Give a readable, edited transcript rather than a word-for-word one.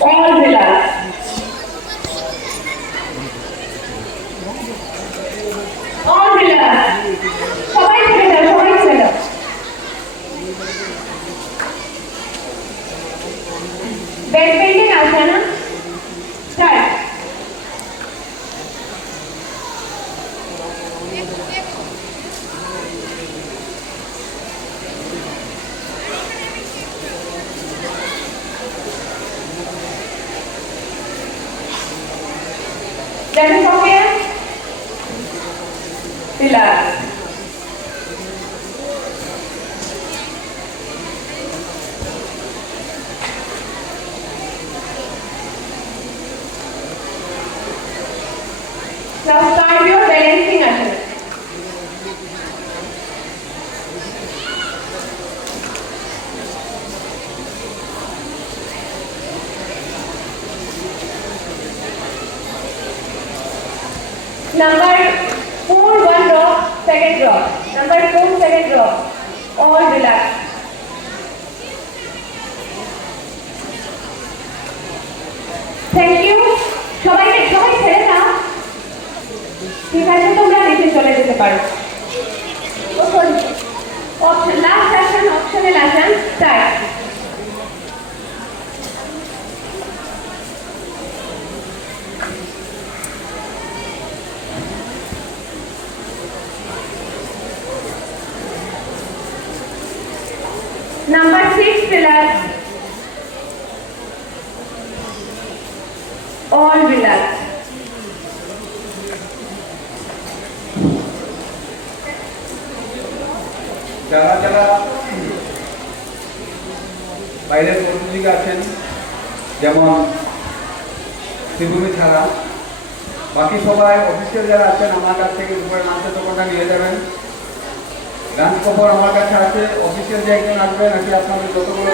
All relax. All relax. সবাই ছেড়ে দাও, সবাই ছেড়ে দাও। বেড পেইন্টিং আছে না? Start. That is okay? Relax. Now start your balancing action. Number 4, 1 drop, second drop. Number 4, second drop. All relax. Thank you. সবাই ছেড়ে দাও। ঠিক আছে, তোমরা নিচে চলে যেতে পারো। Option last action, optional action, start. Number 6, relax. All relax. যারা যারা বাইরের প্রতিযোগী আছেন, যেমন শিবভূমি ছাড়া বাকি সবাই অফিসিয়াল যারা আছেন আমার কাছ থেকে উপরে নাচের দোকানটা নিয়ে যাবেন। গান খবর আমার কাছে আছে, অফিসিয়াল যে একজন আসবে নাকি আপনাদের যতগুলো